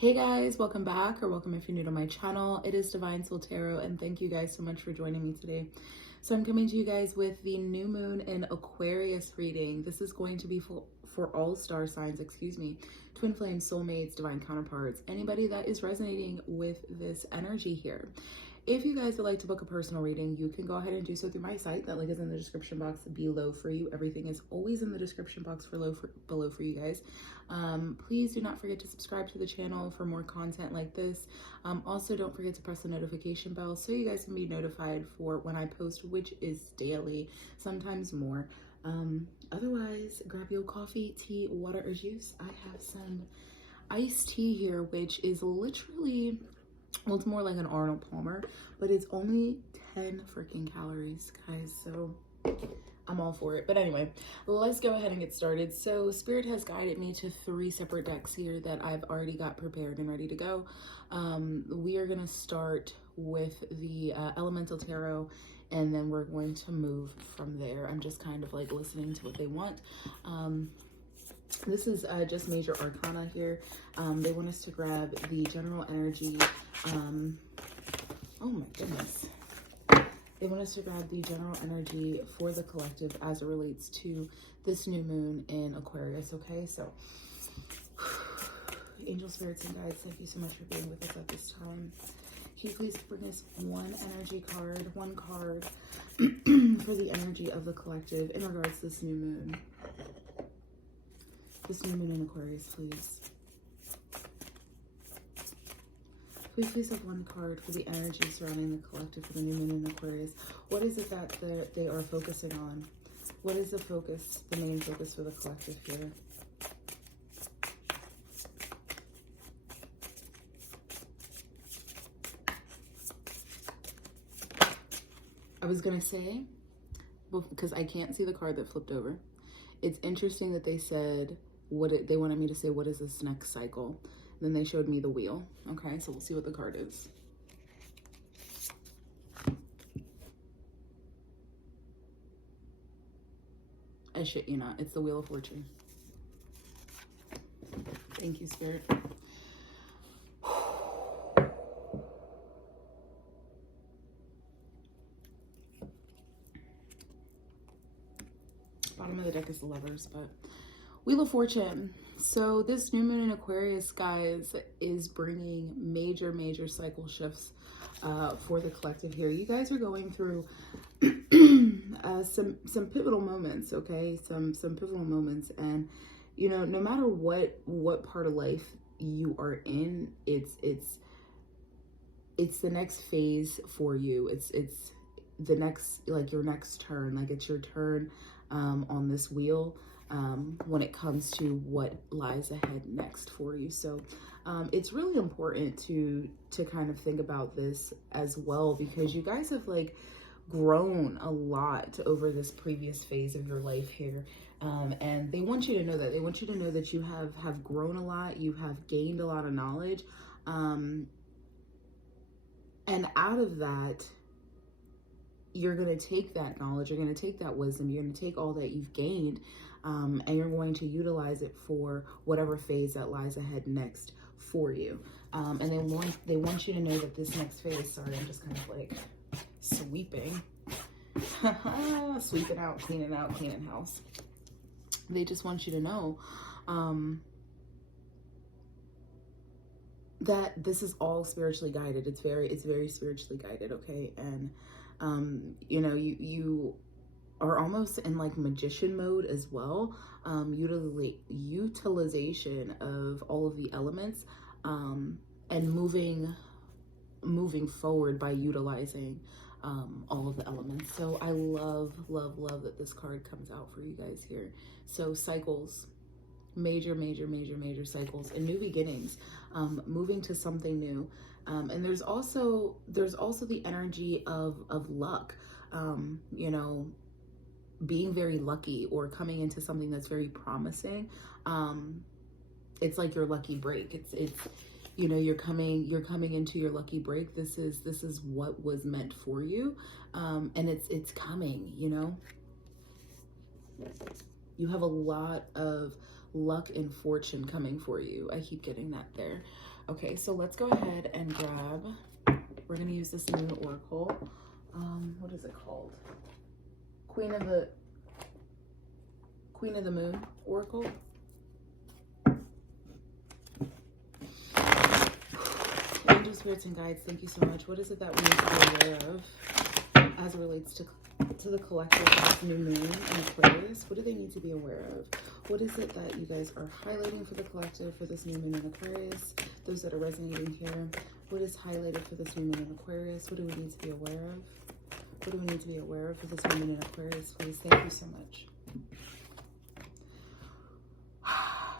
Hey guys, welcome back, or welcome if you're new to my channel. It is DivineSoulTarot, and thank you guys so much for joining me today. So I'm coming to you guys with the new moon in Aquarius reading. This is going to be for all star signs, twin flames, soulmates, divine counterparts, anybody that is resonating with this energy here. If you guys would like to book a personal reading, you can go ahead and do so through my site. That link is in the description box below for you. Everything is always in the description box below for you guys. Please do not forget to subscribe to the channel for more content like this. Also, don't forget to press the notification bell so you guys can be notified for when I post, which is daily, sometimes more. Otherwise, grab your coffee, tea, water, or juice. I have some iced tea here, which is literally... well, it's more like an Arnold Palmer, but it's only 10 freaking calories, guys, so I'm all for it. But anyway, let's go ahead and get started. So Spirit has guided me to 3 separate decks here that I've already got prepared and ready to go. We are going to start with the Elemental Tarot, and then we're going to move from there. I'm just kind of like listening to what they want. This is just major arcana here. They want us to grab the general energy. Oh my goodness. They want us to grab the general energy for the collective as it relates to this new moon in Aquarius, okay? So, angel spirits and guides, thank you so much for being with us at this time. Can you please bring us one card for the energy of the collective in regards to this new moon? This new moon in Aquarius, please. Please have one card for the energy surrounding the collective for the new moon in Aquarius. What is it that they are focusing on? What is the focus, the main focus for the collective here? I was going to say, because I can't see the card that flipped over, it's interesting that they said, they wanted me to say, what is this next cycle? Then they showed me the wheel. Okay, so we'll see what the card is. I shit you not. It's the Wheel of Fortune. Thank you, Spirit. Bottom of the deck is the Lovers, but Wheel of Fortune. So this new moon in Aquarius, guys, is bringing major cycle shifts for the collective here. You guys are going through some pivotal moments, okay? Some pivotal moments, and you know, no matter what part of life you are in, it's the next phase for you. It's the next, like your next turn, like it's your turn on this wheel. When it comes to what lies ahead next for you. So it's really important to kind of think about this as well, because you guys have like grown a lot over this previous phase of your life here. And they want you to know that. They want you to know that you have grown a lot, you have gained a lot of knowledge. And out of that, you're going to take that knowledge, you're going to take that wisdom, you're going to take all that you've gained, and you're going to utilize it for whatever phase that lies ahead next for you. And they want you to know that this next phase, sorry, I'm just kind of like sweeping, sweeping out, cleaning house. They just want you to know that this is all spiritually guided. It's very spiritually guided, okay? And you know, you are almost in like magician mode as well. Utilization of all of the elements, and moving forward by utilizing all of the elements. So I love that this card comes out for you guys here. So cycles, major cycles and new beginnings, moving to something new. And there's also the energy of luck, you know, being very lucky or coming into something that's very promising. It's like your lucky break. It's you know, you're coming into your lucky break. This is what was meant for you, and it's coming. You know, you have a lot of luck and fortune coming for you. I keep getting that there. Okay, so let's go ahead and grab, we're going to use this Moon Oracle. What is it called? Queen of the Moon Oracle. Angel spirits and guides, thank you so much. What is it that we need to be aware of as it relates to the collective of this new moon in Aquarius? What do they need to be aware of? What is it that you guys are highlighting for the collective for this new moon in Aquarius? Those that are resonating here, what is highlighted for this new moon in Aquarius? What do we need to be aware of? What do we need to be aware of for this new moon in Aquarius, please? Thank you so much.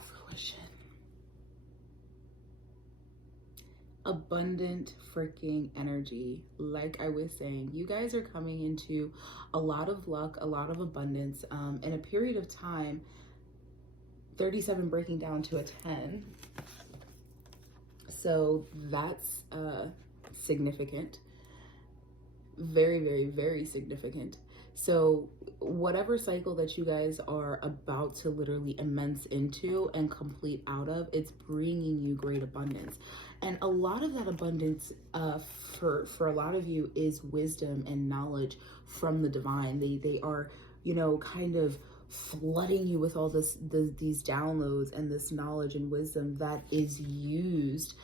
Fruition. Abundant freaking energy. Like I was saying, you guys are coming into a lot of luck, a lot of abundance in a period of time. 37 breaking down to a 10. So that's significant. Very, very, very significant. So whatever cycle that you guys are about to literally immense into and complete out of, it's bringing you great abundance. And a lot of that abundance for a lot of you is wisdom and knowledge from the divine. They are, you know, kind of flooding you with all these downloads and this knowledge and wisdom that is used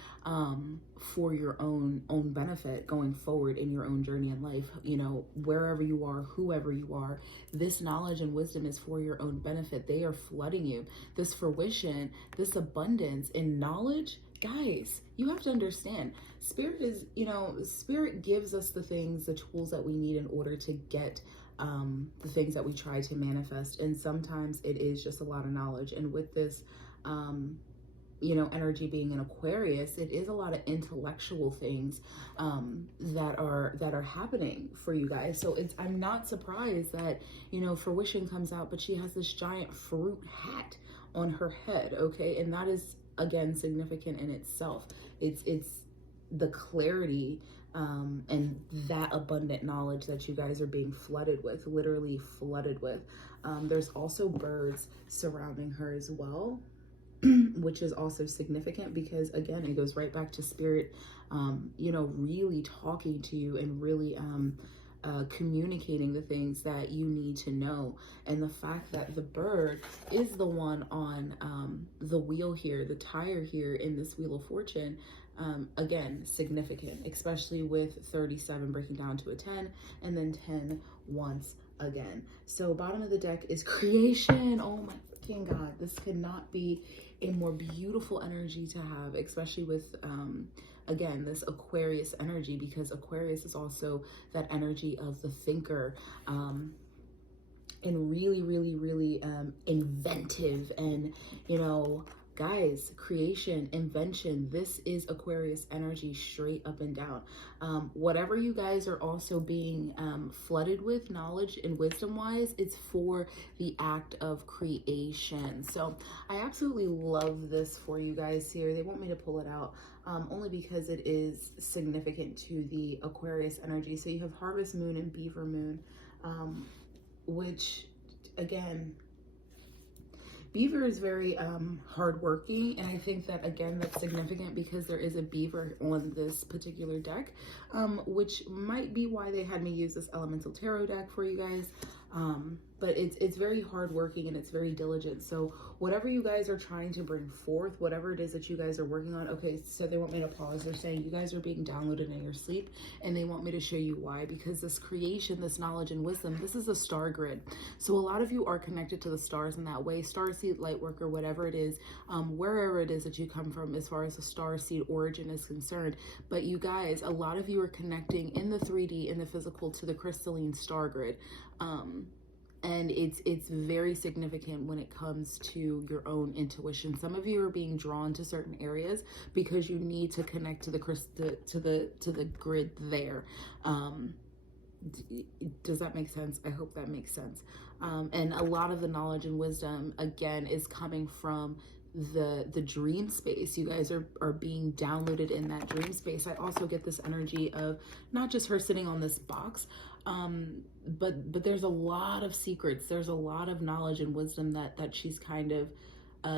for your own benefit going forward in your own journey in life. You know, wherever you are, whoever you are, this knowledge and wisdom is for your own benefit. They are flooding you. This fruition, this abundance in knowledge, guys, you have to understand, spirit is, you know, spirit gives us the things, the tools that we need in order to get the things that we try to manifest. And sometimes it is just a lot of knowledge. And with this, you know, energy being in Aquarius, it is a lot of intellectual things that are happening for you guys. So I'm not surprised that, you know, fruition comes out, but she has this giant fruit hat on her head. Okay. And that is, again, significant in itself. It's the clarity and that abundant knowledge that you guys are being flooded with, literally flooded with. There's also birds surrounding her as well, which is also significant because, again, it goes right back to spirit, you know, really talking to you and really communicating the things that you need to know. And the fact that the bird is the one on the wheel here, the tire here in this Wheel of Fortune, again, significant, especially with 37 breaking down to a 10 and then 10 once again. So bottom of the deck is creation. Oh my freaking God, this could not be a more beautiful energy to have, especially with again, this Aquarius energy, because Aquarius is also that energy of the thinker, and really, really, really inventive. And, you know, guys, creation, invention, this is Aquarius energy straight up and down. Whatever you guys are also being flooded with knowledge and wisdom wise, it's for the act of creation. So I absolutely love this for you guys here. They want me to pull it out only because it is significant to the Aquarius energy. So you have Harvest Moon and Beaver Moon, which, again, Beaver is very hardworking, and I think that, again, that's significant because there is a beaver on this particular deck, which might be why they had me use this Elemental Tarot deck for you guys. But it's very hardworking and it's very diligent. So whatever you guys are trying to bring forth, whatever it is that you guys are working on, okay, so they want me to pause. They're saying you guys are being downloaded in your sleep, and they want me to show you why, because this creation, this knowledge and wisdom, this is a star grid. So a lot of you are connected to the stars in that way, starseed, light worker, whatever it is, wherever it is that you come from as far as the starseed origin is concerned. But you guys, a lot of you are connecting in the 3D, in the physical, to the crystalline star grid. And it's very significant when it comes to your own intuition. Some of you are being drawn to certain areas because you need to connect to the grid there. Does that make sense? I hope that makes sense. And a lot of the knowledge and wisdom, again, is coming from the dream space. You guys are being downloaded in that dream space. I also get this energy of not just her sitting on this box, but there's a lot of secrets. There's a lot of knowledge and wisdom that she's kind of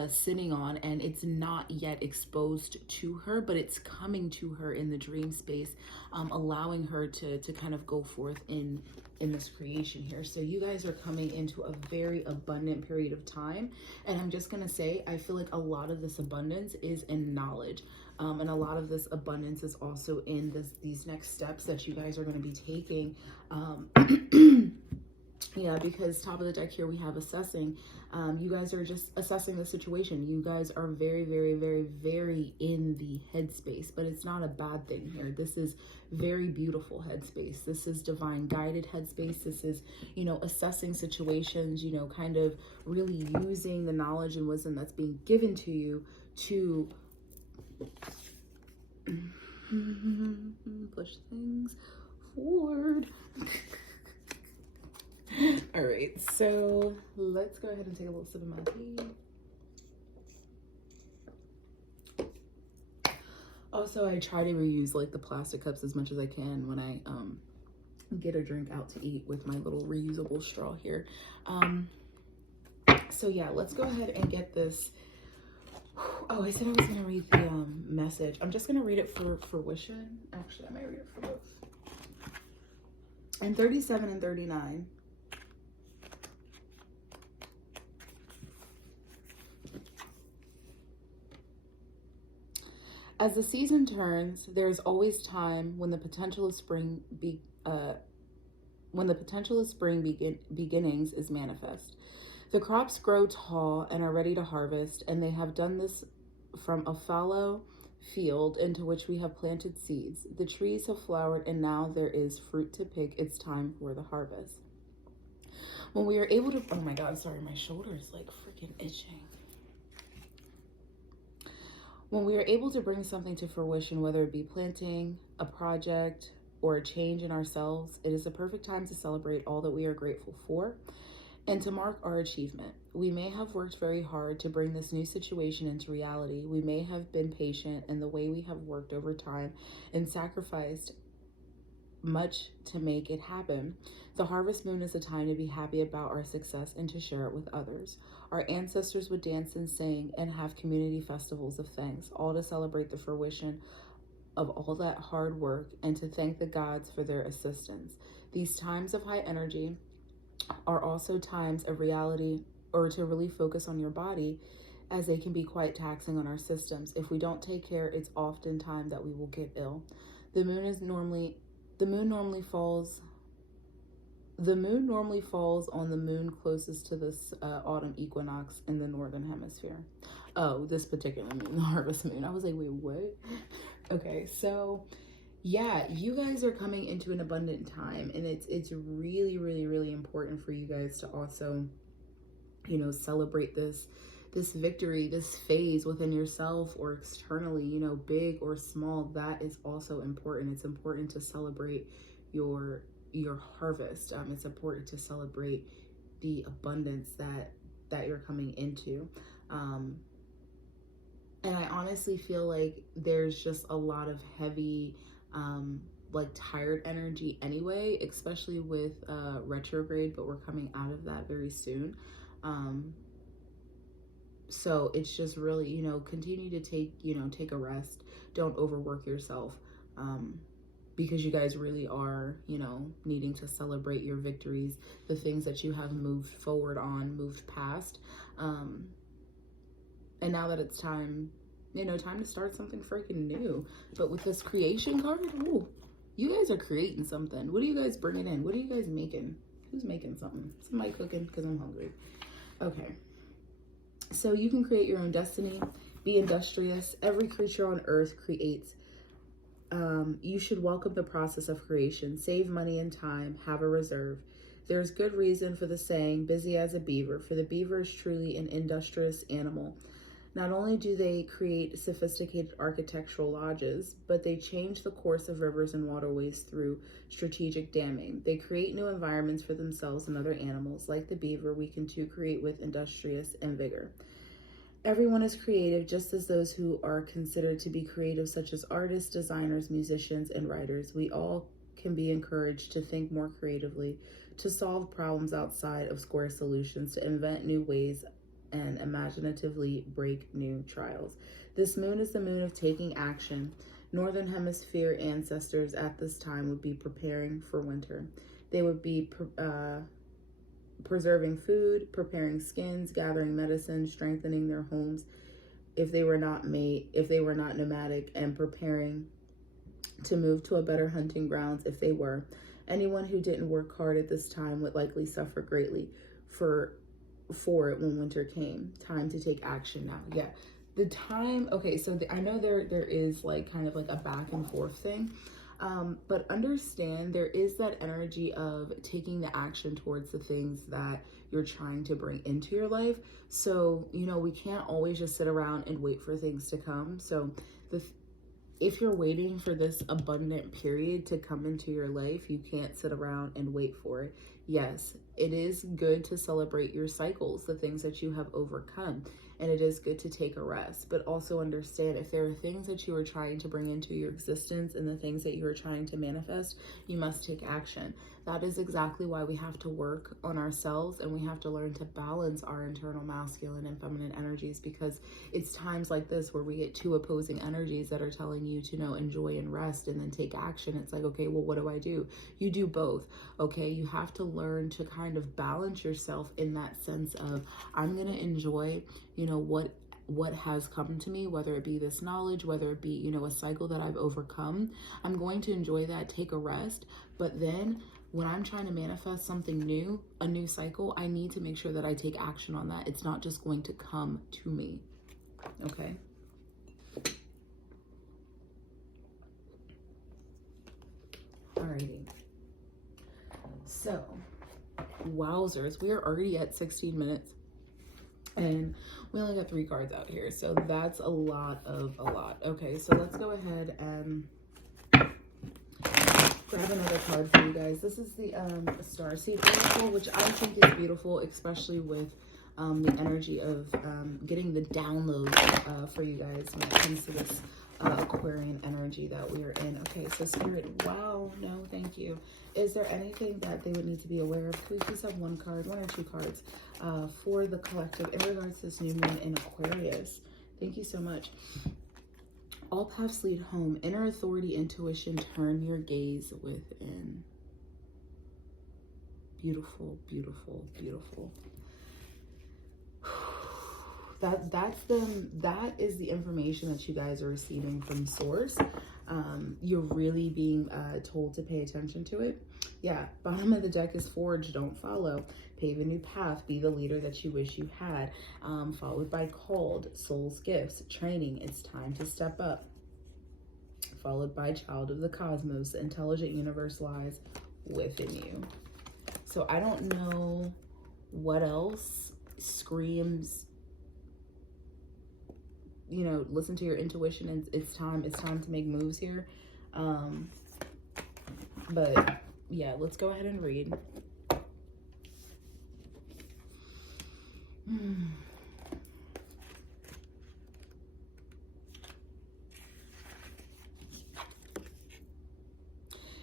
sitting on, and it's not yet exposed to her, but it's coming to her in the dream space, allowing her to kind of go forth in this creation here. So you guys are coming into a very abundant period of time, and I'm just gonna say, I feel like a lot of this abundance is in knowledge, and a lot of this abundance is also in these next steps that you guys are going to be taking. Yeah, because top of the deck here we have assessing. You guys are just assessing the situation. You guys are very, very, very, very in the headspace, but it's not a bad thing here. This is very beautiful headspace. This is divine guided headspace. This is, you know, assessing situations, you know, kind of really using the knowledge and wisdom that's being given to you to push things forward. All right, so let's go ahead and take a little sip of my tea. Also, I try to reuse like the plastic cups as much as I can when I get a drink out to eat with my little reusable straw here. So yeah, let's go ahead and get this. Oh, I said I was gonna read the message. I'm just gonna read it for fruition. Actually, I might read it for both. And 37 and 39. As the season turns, there is always time when the potential of spring beginnings is manifest. The crops grow tall and are ready to harvest, and they have done this from a fallow field into which we have planted seeds. The trees have flowered, and now there is fruit to pick. It's time for the harvest. When we are able to, oh my God, sorry, my shoulder is like freaking itching. When we are able to bring something to fruition, whether it be planting, a project, or a change in ourselves, it is a perfect time to celebrate all that we are grateful for and to mark our achievement. We may have worked very hard to bring this new situation into reality. We may have been patient in the way we have worked over time and sacrificed much to make it happen. The harvest moon is a time to be happy about our success and to share it with others. Our ancestors would dance and sing and have community festivals of thanks, all to celebrate the fruition of all that hard work and to thank the gods for their assistance. These times of high energy are also times of reality, or to really focus on your body, as they can be quite taxing on our systems. If we don't take care, it's often time that we will get ill. The moon normally falls on the moon closest to this autumn equinox in the northern hemisphere. Oh, this particular moon, the harvest moon. I was like, wait, what? Okay, so yeah, you guys are coming into an abundant time, and it's really, really, really important for you guys to also, you know, celebrate this victory, this phase within yourself or externally, you know, big or small. That is also important. It's important to celebrate your harvest. It's important to celebrate the abundance that you're coming into. And I honestly feel like there's just a lot of heavy, like tired energy anyway, especially with retrograde, but we're coming out of that very soon. So it's just really, you know, continue to take a rest. Don't overwork yourself, because you guys really are, you know, needing to celebrate your victories, the things that you have moved forward on, moved past. And now that it's time, you know, time to start something freaking new. But with this creation card, ooh, you guys are creating something. What are you guys bringing in? What are you guys making? Who's making something? Somebody cooking, because I'm hungry. Okay. So you can create your own destiny, be industrious. Every creature on earth creates. You should welcome the process of creation. Save money and time. Have a reserve. There is good reason for the saying, busy as a beaver, for the beaver is truly an industrious animal. Not only do they create sophisticated architectural lodges, but they change the course of rivers and waterways through strategic damming. They create new environments for themselves and other animals. Like the beaver, we can too create with industrious and vigor. Everyone is creative, just as those who are considered to be creative, such as artists, designers, musicians, and writers. We all can be encouraged to think more creatively, to solve problems outside of square solutions, to invent new ways and imaginatively break new trials. This moon is the moon of taking action. Northern Hemisphere ancestors at this time would be preparing for winter. They would be preserving food, preparing skins, gathering medicine, strengthening their homes if they were not nomadic, and preparing to move to a better hunting grounds if they were. Anyone who didn't work hard at this time would likely suffer greatly for it when winter came. Time to take action now. Yeah. The time, okay, so I know there is like kind of like a back and forth thing, but understand there is that energy of taking the action towards the things that you're trying to bring into your life. So, you know, we can't always just sit around and wait for things to come. So if you're waiting for this abundant period to come into your life, you can't sit around and wait for it. Yes, it is good to celebrate your cycles, the things that you have overcome, and it is good to take a rest, but also understand if there are things that you are trying to bring into your existence and the things that you are trying to manifest, you must take action. That is exactly why we have to work on ourselves, and we have to learn to balance our internal masculine and feminine energies, because it's times like this where we get two opposing energies that are telling you to enjoy and rest and then take action. It's like, okay, well, what do? You do both. Okay, you have to learn to kind of balance yourself in that sense of, I'm going to enjoy, what has come to me, whether it be this knowledge, whether it be, a cycle that I've overcome. I'm going to enjoy that, take a rest. But then when I'm trying to manifest something new, a new cycle, I need to make sure that I take action on that. It's not just going to come to me. Okay. Alrighty. So, wowzers, we are already at 16 minutes. And we only got 3 cards out here, so that's a lot. Okay, so let's go ahead and grab another card for you guys. This is the Starseed Oracle, which I think is beautiful, especially with the energy of getting the download for you guys when it comes to this Aquarian energy that we are in. Okay, so Spirit, wow, no, thank you. Is there anything that they would need to be aware of? Please have 1 card, 1 or 2 cards for the collective in regards to this new moon in Aquarius. Thank you so much. All paths lead home. Inner authority, intuition, turn your gaze within. Beautiful, beautiful, beautiful. That is the information that you guys are receiving from source. You're really being told to pay attention to it. Yeah, bottom of the deck is forge, don't follow. Pave a new path, be the leader that you wish you had. Followed by called, soul's gifts, training, it's time to step up. Followed by child of the cosmos, the intelligent universe lies within you. So I don't know what else screams, listen to your intuition, and it's time to make moves here. But yeah, let's go ahead and read.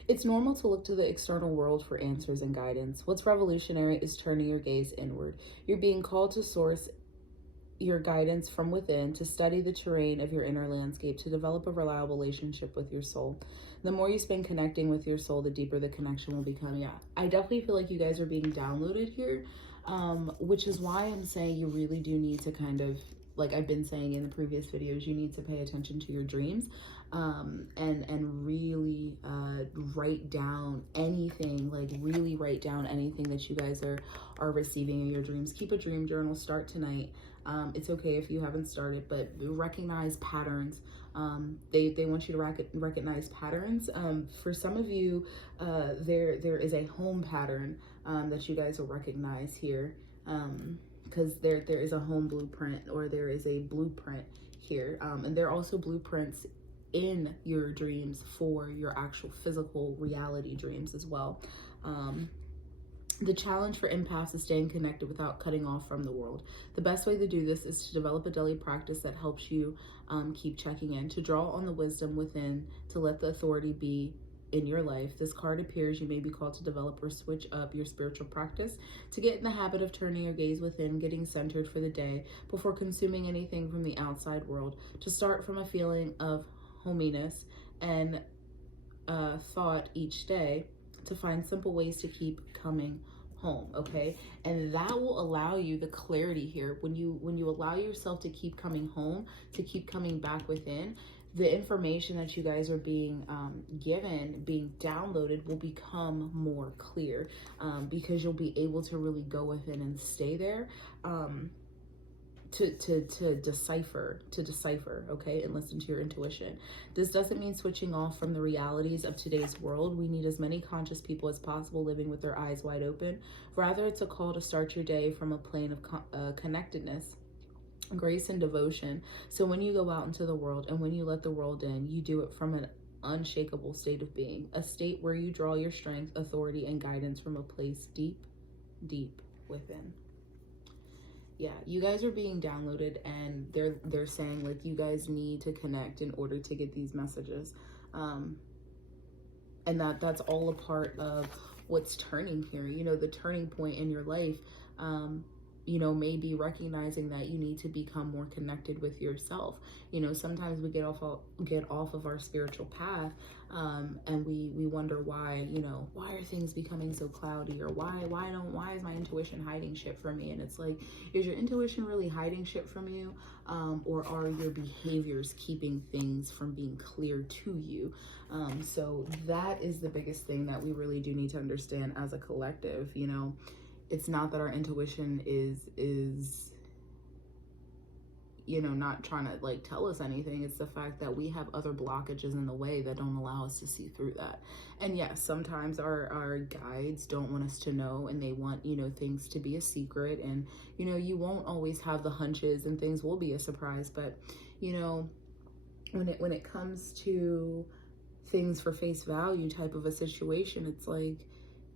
It's normal to look to the external world for answers and guidance. What's revolutionary is turning your gaze inward. You're being called to source your guidance from within, to study the terrain of your inner landscape, to develop a reliable relationship with your soul. The more you spend connecting with your soul, the deeper the connection will become. Yeah, I definitely feel like you guys are being downloaded here, which is why I'm saying you really do need to kind of, like I've been saying in the previous videos, you need to pay attention to your dreams, and really write down anything, really write down anything that you guys are receiving in your dreams. Keep a dream journal, start tonight. It's okay if you haven't started, but recognize patterns. They want you to recognize patterns. For some of you, there is a home pattern that you guys will recognize here, because there is a home blueprint, or there is a blueprint here, and there are also blueprints in your dreams for your actual physical reality dreams as well. The challenge for empaths is staying connected without cutting off from the world. The best way to do this is to develop a daily practice that helps you keep checking in, to draw on the wisdom within, to let the authority be in your life. This card appears you may be called to develop or switch up your spiritual practice, to get in the habit of turning your gaze within, getting centered for the day before consuming anything from the outside world, to start from a feeling of hominess and thought each day, to find simple ways to keep coming home. Okay, and that will allow you the clarity here. When you allow yourself to keep coming home, to keep coming back within, the information that you guys are being given, being downloaded, will become more clear, because you'll be able to really go within and stay there, to decipher, okay, and listen to your intuition. This doesn't mean switching off from the realities of today's world. We need as many conscious people as possible living with their eyes wide open. Rather, it's a call to start your day from a plane of connectedness, grace, and devotion. So when you go out into the world and when you let the world in, you do it from an unshakable state of being, a state where you draw your strength, authority, and guidance from a place deep, deep within. Yeah, you guys are being downloaded, and they're saying, like, you guys need to connect in order to get these messages, and that's all a part of what's turning here. You know, the turning point in your life, you know, maybe recognizing that you need to become more connected with yourself. You know, sometimes we get off of our spiritual path, and we wonder why, you know, why are things becoming so cloudy, or why is my intuition hiding shit from me? And it's like, is your intuition really hiding shit from you, or are your behaviors keeping things from being clear to you? So that is the biggest thing that we really do need to understand as a collective. You know, it's not that our intuition is, you know, not trying to like tell us anything. It's the fact that we have other blockages in the way that don't allow us to see through that. And yes, sometimes our guides don't want us to know, and they want, you know, things to be a secret, and, you know, you won't always have the hunches, and things will be a surprise. But, you know, when it comes to things for face value type of a situation, it's like,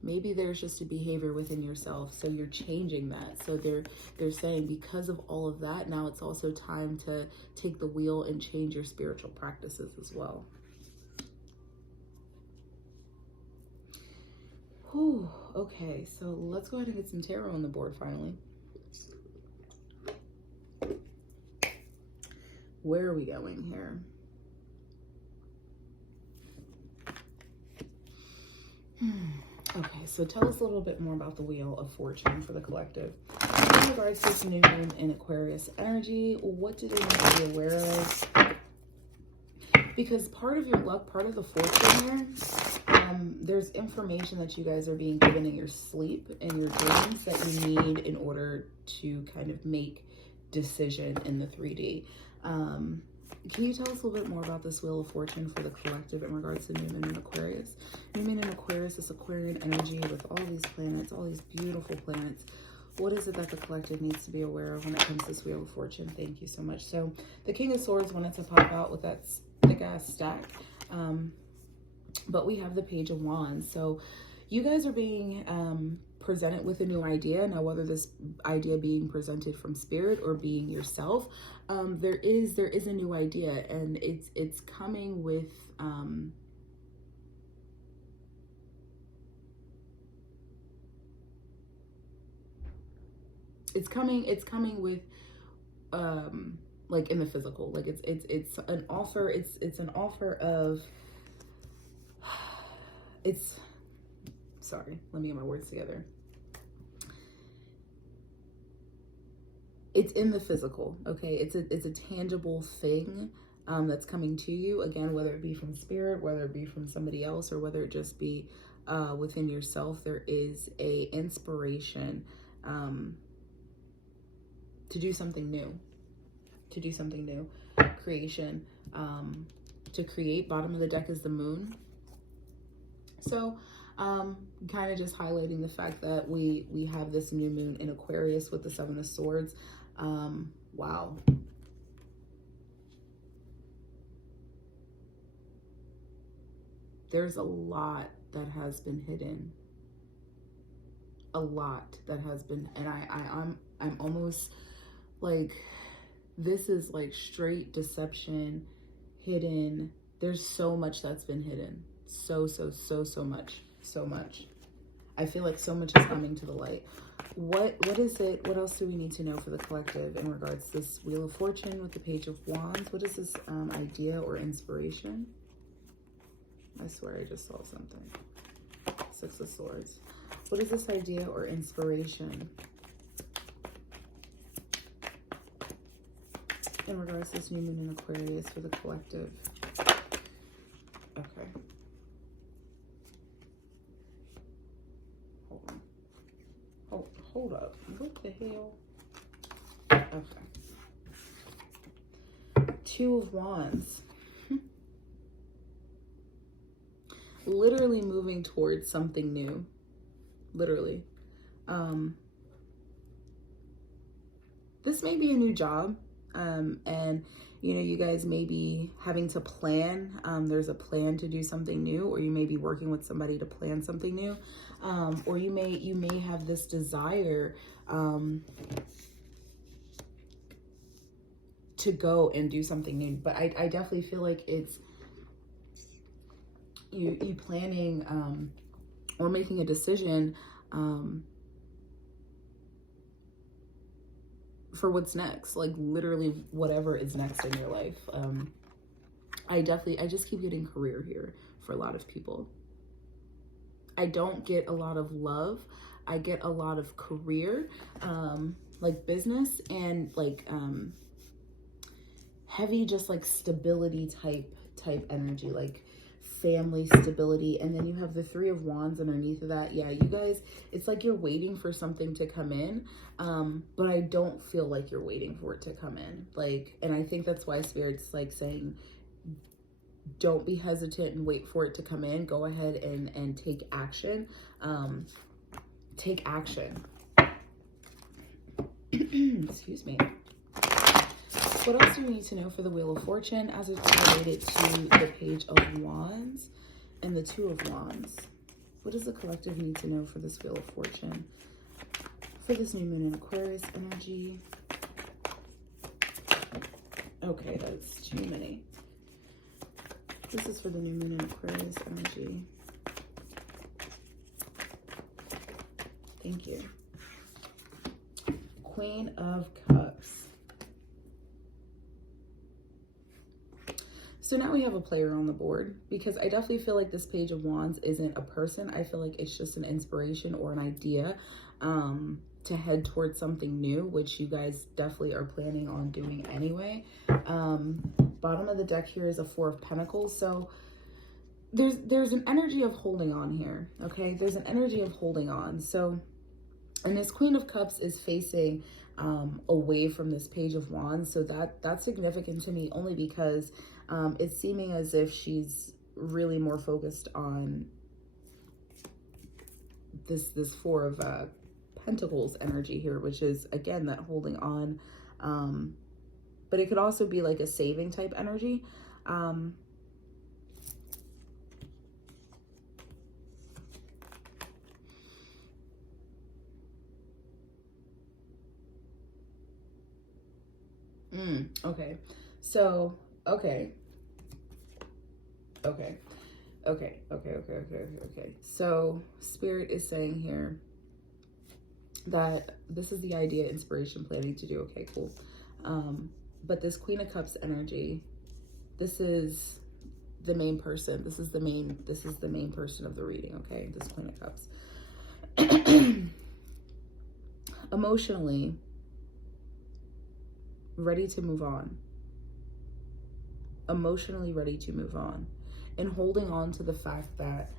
maybe there's just a behavior within yourself, so you're changing that. So they're saying, because of all of that, now it's also time to take the wheel and change your spiritual practices as well. Whew, okay, so let's go ahead and get some tarot on the board finally. Where are we going here? Okay, so tell us a little bit more about the Wheel of Fortune for the collective. In regards to this new moon in Aquarius energy, what do they need to be aware of? Because part of your luck, part of the fortune here, there's information that you guys are being given in your sleep, in your dreams, that you need in order to kind of make decision in the 3D. Can you tell us a little bit more about this Wheel of Fortune for the collective in regards to New Moon in Aquarius? New Moon in Aquarius is Aquarian energy with all these planets, all these beautiful planets. What is it that the collective needs to be aware of when it comes to this Wheel of Fortune? Thank you so much. So the King of Swords wanted to pop out with that thick ass stack. But we have the Page of Wands. So you guys are being presented with a new idea. Now, whether this idea being presented from spirit or being yourself, there is a new idea, and it's coming with it's coming with like in the physical, like it's an offer. It's an offer of, sorry, let me get my words together. It's in the physical, okay? It's a tangible thing that's coming to you, again, whether it be from spirit, whether it be from somebody else, or whether it just be within yourself. There is a inspiration to do something new, creation, to create. Bottom of the deck is the Moon. So kind of just highlighting the fact that we have this new moon in Aquarius with the Seven of Swords. Wow. There's a lot that has been hidden. A lot that has been, and I'm almost like, this is like straight deception, hidden. There's so much that's been hidden. So much. So much. I feel like so much is coming to the light. What is it? What else do we need to know for the collective in regards to this Wheel of Fortune with the Page of Wands? What is this idea or inspiration? I swear I just saw something. Six of Swords. What is this idea or inspiration in regards to this new moon in Aquarius for the collective? Okay. Hold on. Oh, hold up. What the hell? Okay. Two of Wands. Literally moving towards something new. Literally. This may be a new job. And you know, you guys may be having to plan. There's a plan to do something new, or you may be working with somebody to plan something new. Or you may have this desire to go and do something new. But I definitely feel like it's you planning or making a decision for what's next, like literally whatever is next in your life. I just keep getting career here for a lot of people. I don't get a lot of love. I get a lot of career, like business and like heavy, just like stability type energy, like family stability. And then you have the Three of Wands underneath of that. Yeah, you guys, it's like you're waiting for something to come in, but I don't feel like you're waiting for it to come in. Like, and I think that's why Spirit's like saying, don't be hesitant and wait for it to come in. Go ahead and take action. Take action. Excuse me. What else do we need to know for the Wheel of Fortune as it's related to the Page of Wands and the Two of Wands? What does the collective need to know for this Wheel of Fortune? For this new moon in Aquarius energy. Okay, that's too many. This is for the new moon in Aquarius energy. Thank you. Queen of Cups. So now we have a player on the board, because I definitely feel like this Page of Wands isn't a person. I feel like it's just an inspiration or an idea to head towards something new, which you guys definitely are planning on doing anyway. Bottom of the deck here is a Four of Pentacles. So there's an energy of holding on here, okay? There's an energy of holding on. So, and this Queen of Cups is facing away from this Page of Wands. So that's significant to me, only because it's seeming as if she's really more focused on this Four of Pentacles energy here, which is, again, that holding on. But it could also be like a saving type energy. Okay. So, okay. So Spirit is saying here that this is the idea, inspiration, planning to do. Okay, cool. But this Queen of Cups energy, this is the main person. This is the main person of the reading, okay? This Queen of Cups. Emotionally ready to move on. Emotionally ready to move on. And holding on to the fact that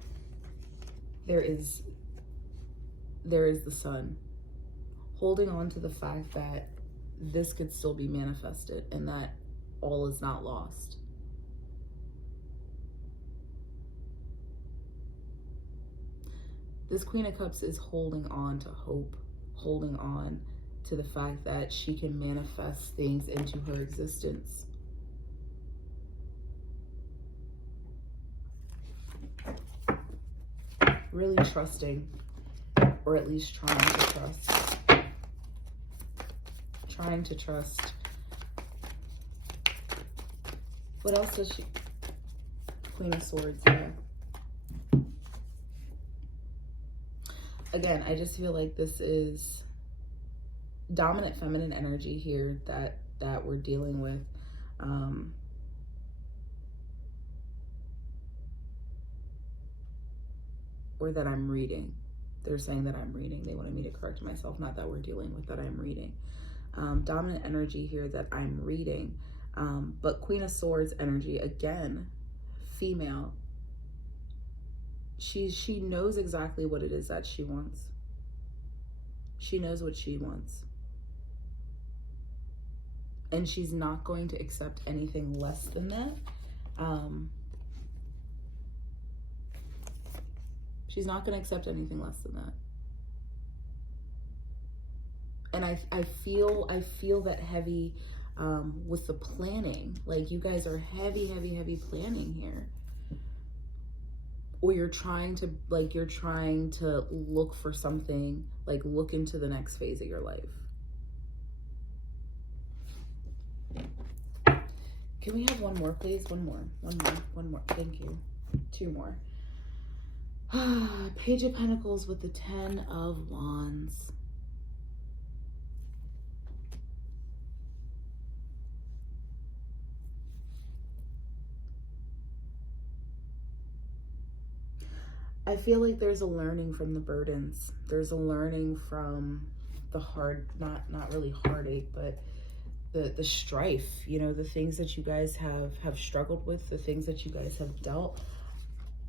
there is the sun. Holding on to the fact that this could still be manifested and that all is not lost. This Queen of Cups is holding on to hope, holding on to the fact that she can manifest things into her existence. Really trusting, or at least trying to trust. Trying to trust. What else does she? Queen of Swords, yeah. again, I just feel like this is dominant feminine energy here that we're dealing with. Or that I'm reading. They're saying that I'm reading. They wanted me to correct myself, not that we're dealing with, that I'm reading. Dominant energy here that I'm reading. But Queen of Swords energy, again, female. She knows exactly what it is that she wants. She knows what she wants. And she's not going to accept anything less than that. She's not going to accept anything less than that. And I feel that heavy with the planning. Like, you guys are heavy planning here. Or you're trying to look for something, like look into the next phase of your life. Can we have one more, please? One more. Thank you. 2 more. Page of Pentacles with the 10 of Wands. I feel like there's a learning from the burdens. There's a learning from the not really heartache, but the strife, you know, the things that you guys have struggled with, the things that you guys have dealt.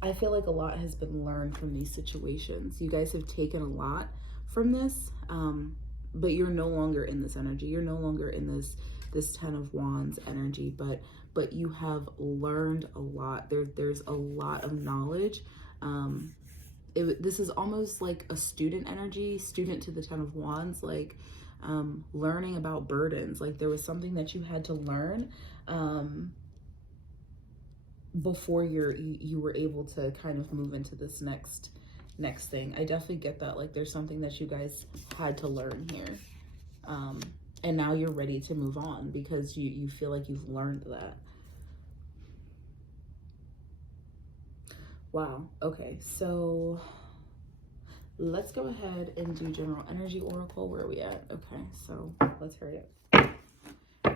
I feel like a lot has been learned from these situations. You guys have taken a lot from this, but you're no longer in this energy. You're no longer in this 10 of Wands energy, but you have learned a lot. There's a lot of knowledge. This is almost like a student energy, student to the 10 of Wands, like learning about burdens. Like, there was something that you had to learn before you were able to kind of move into this next thing. I definitely get that. Like, there's something that you guys had to learn here, and now you're ready to move on because you feel like you've learned that. Wow. Okay, so let's go ahead and do general energy oracle. Where are we at? Okay, so let's hurry up. Because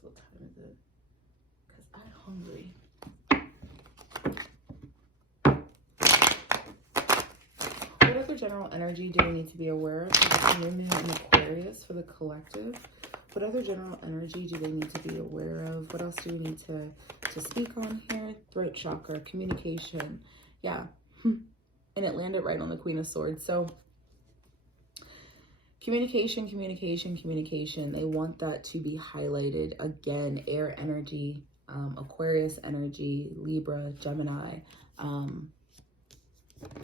what time is it? Because I'm hungry. What other general energy do we need to be aware of? For the new moon in Aquarius for the collective. What other general energy do they need to be aware of? What else do we need to speak on here? Throat chakra, communication. Yeah. And it landed right on the Queen of Swords. So communication. They want that to be highlighted. Again, air energy, Aquarius energy, Libra, Gemini.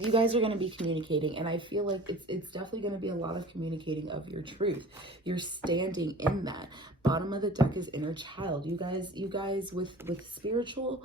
You guys are going to be communicating, and I feel like it's definitely going to be a lot of communicating of your truth. You're standing in that. Bottom of the deck is inner child. You guys with spiritual,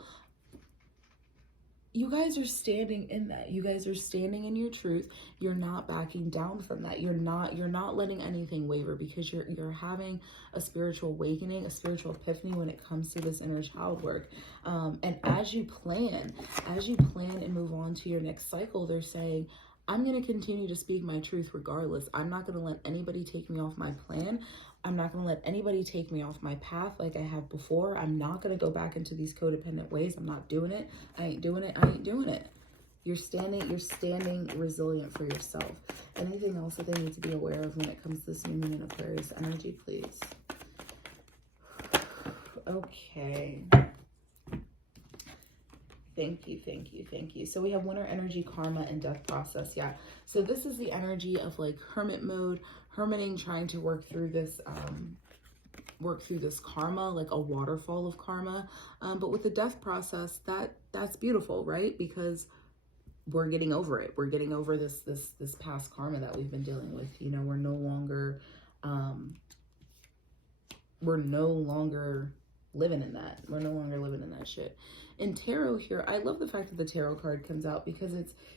you guys are standing in that. You guys are standing in your truth. You're not backing down from that. You're not letting anything waver, because you're having a spiritual awakening, a spiritual epiphany when it comes to this inner child work. And as you plan and move on to your next cycle, they're saying, I'm going to continue to speak my truth regardless. I'm not going to let anybody take me off my plan. I'm not going to let anybody take me off my path like I have before. I'm not going to go back into these codependent ways. I'm not doing it. I ain't doing it. You're standing resilient for yourself. Anything else that they need to be aware of when it comes to this new moon in Aquarius energy, please? Okay. Thank you. So we have winter energy, karma, and death process. Yeah. So this is the energy of like hermit mode, hermiting, trying to work through this karma, like a waterfall of karma. But with the death process, that's beautiful, right? Because we're getting over it. We're getting over this past karma that we've been dealing with. You know, we're no longer living in that. We're no longer living in that shit. In tarot here, I love the fact that the tarot card comes out because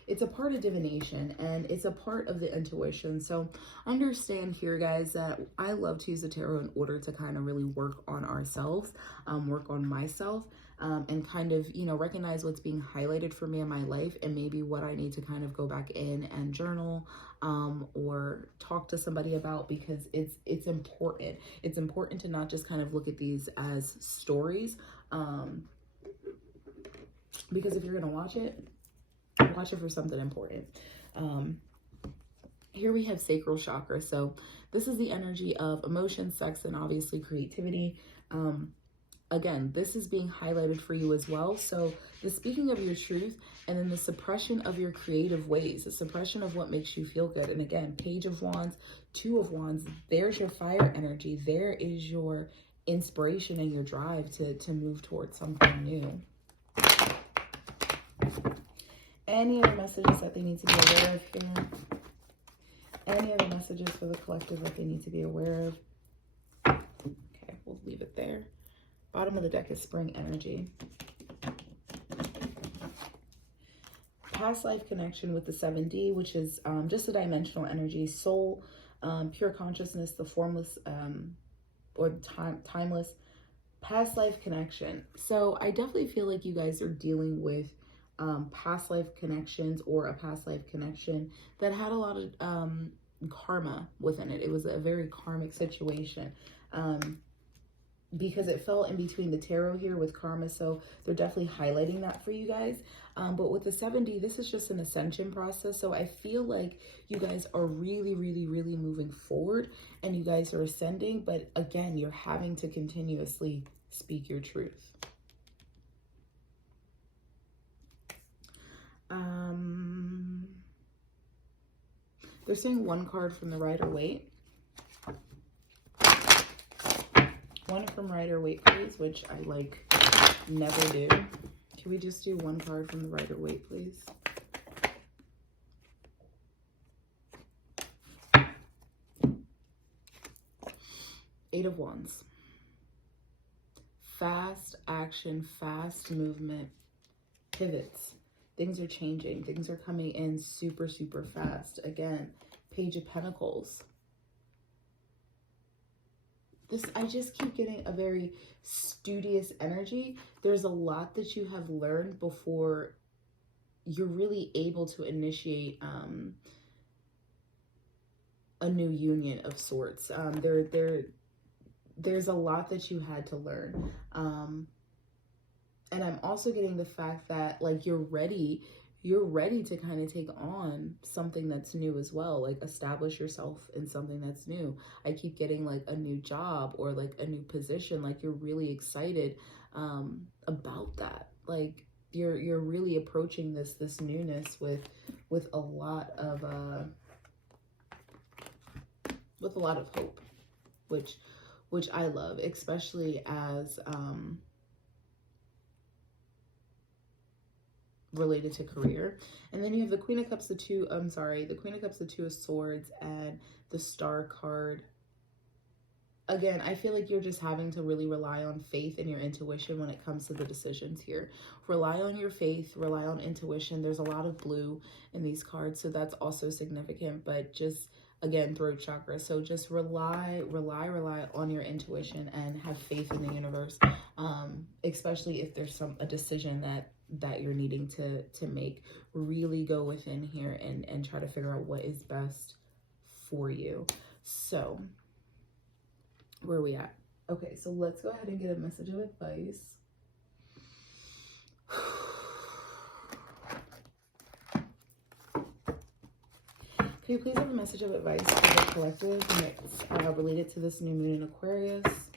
it's a part of divination and it's a part of the intuition. So understand here, guys, that I love to use the tarot in order to kind of really work on ourselves, work on myself, and kind of, you know, recognize what's being highlighted for me in my life and maybe what I need to kind of go back in and journal, or talk to somebody about, because it's important. It's important to not just kind of look at these as stories, because if you're going to watch it for something important. Here we have sacral chakra. So this is the energy of emotion, sex, and obviously creativity. Again, this is being highlighted for you as well. So the speaking of your truth, and then the suppression of your creative ways, the suppression of what makes you feel good. And again, Page of Wands, Two of Wands, there's your fire energy. There is your inspiration and your drive to move towards something new. Any other messages that they need to be aware of here? Any other messages for the collective that they need to be aware of? Okay, we'll leave it there. Bottom of the deck is spring energy. Past life connection with the 7D, which is just a dimensional energy. Soul, pure consciousness, the formless or timeless. Past life connection. So I definitely feel like you guys are dealing with past life connections, or a past life connection that had a lot of karma within it. It was a very karmic situation. Because it fell in between the tarot here with karma, so they're definitely highlighting that for you guys. But with the 7D, this is just an ascension process, so I feel like you guys are really, really, really moving forward, and you guys are ascending, but again, you're having to continuously speak your truth. They're saying one card from the Rider-Waite. One from Rider-Waite, please, which I like never do. Can we just do one card from the Rider-Waite, please? Eight of Wands. Fast action, fast movement, pivots. Things are changing. Things are coming in super, super fast. Again, Page of Pentacles. I just keep getting a very studious energy. There's a lot that you have learned before you're really able to initiate a new union of sorts. There's a lot that you had to learn. And I'm also getting the fact that, like, you're ready to kind of take on something that's new as well, like establish yourself in something that's new. I keep getting like a new job or like a new position. Like, you're really excited about that. Like, you're really approaching this newness with a lot of hope, which I love, especially as related to career. And then you have the Queen of Cups, the Queen of Cups, the Two of Swords, and the Star card. Again, I feel like you're just having to really rely on faith and your intuition when it comes to the decisions here. Rely on your faith, rely on intuition. There's a lot of blue in these cards, so that's also significant, but just, again, throat chakra. So just rely on your intuition and have faith in the universe, especially if there's a decision that you're needing to make. Really go within here and try to figure out what is best for you. So where are we at? Okay, so let's go ahead and get a message of advice. Can you please have a message of advice for the collective that's related to this new moon in Aquarius?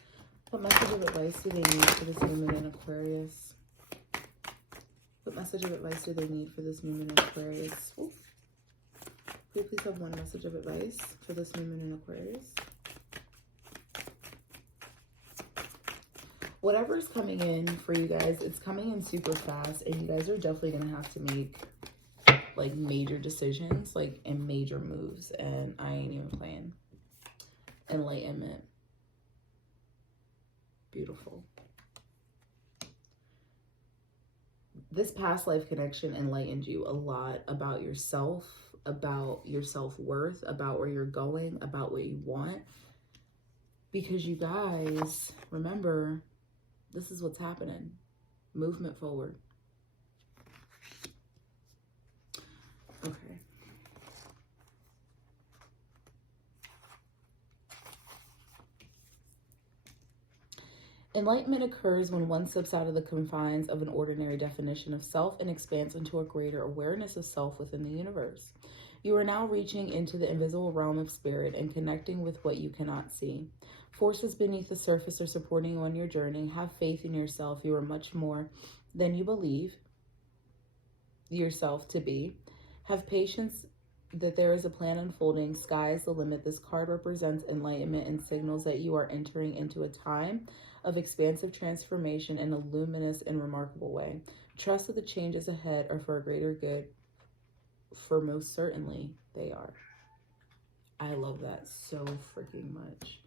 What message of advice do they need for this new moon in Aquarius? What message of advice do they need for this new moon in Aquarius? Ooh. Can you please have one message of advice for this new moon in Aquarius? Whatever's coming in for you guys, it's coming in super fast, and you guys are definitely going to have to make like major decisions, like, and major moves, and I ain't even playing. Enlightenment. Beautiful. this past life connection enlightened you a lot about yourself, about your self-worth, about where you're going, about what you want. Because you guys, remember, this is what's happening. Movement forward. Okay. Enlightenment occurs when one steps out of the confines of an ordinary definition of self and expands into a greater awareness of self within the universe. You are now reaching into the invisible realm of spirit and connecting with what you cannot see. Forces beneath the surface are supporting you on your journey. Have faith in yourself. You are much more than you believe yourself to be. Have patience that there is a plan unfolding. Sky is the limit. This card represents enlightenment and signals that you are entering into a time of expansive transformation in a luminous and remarkable way. Trust that the changes ahead are for a greater good, for most certainly they are. I love that so freaking much.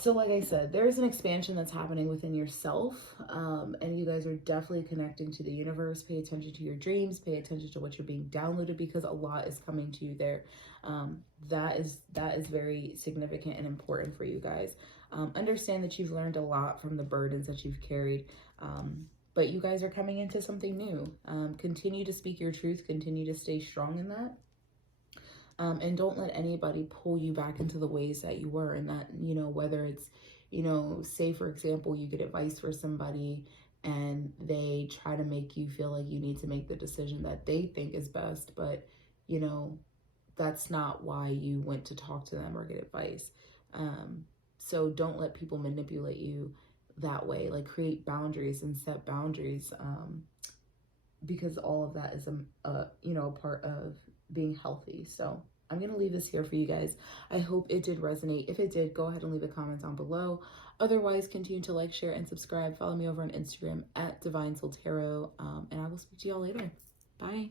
So like I said, there's an expansion that's happening within yourself, and you guys are definitely connecting to the universe. Pay attention to your dreams, pay attention to what you're being downloaded, because a lot is coming to you there. That is very significant and important for you guys. Understand that you've learned a lot from the burdens that you've carried, but you guys are coming into something new. Continue to speak your truth, continue to stay strong in that. And don't let anybody pull you back into the ways that you were. And that, you know, whether it's, you know, say, for example, you get advice for somebody and they try to make you feel like you need to make the decision that they think is best. But, you know, that's not why you went to talk to them or get advice. So don't let people manipulate you that way. Like, create boundaries and set boundaries, because all of that is, you know, a part of being healthy. So I'm going to leave this here for you guys. I hope it did resonate. If it did, go ahead and leave a comment down below. Otherwise, continue to like, share, and subscribe. Follow me over on Instagram at DivineSoulTarot. And I will speak to y'all later. Bye.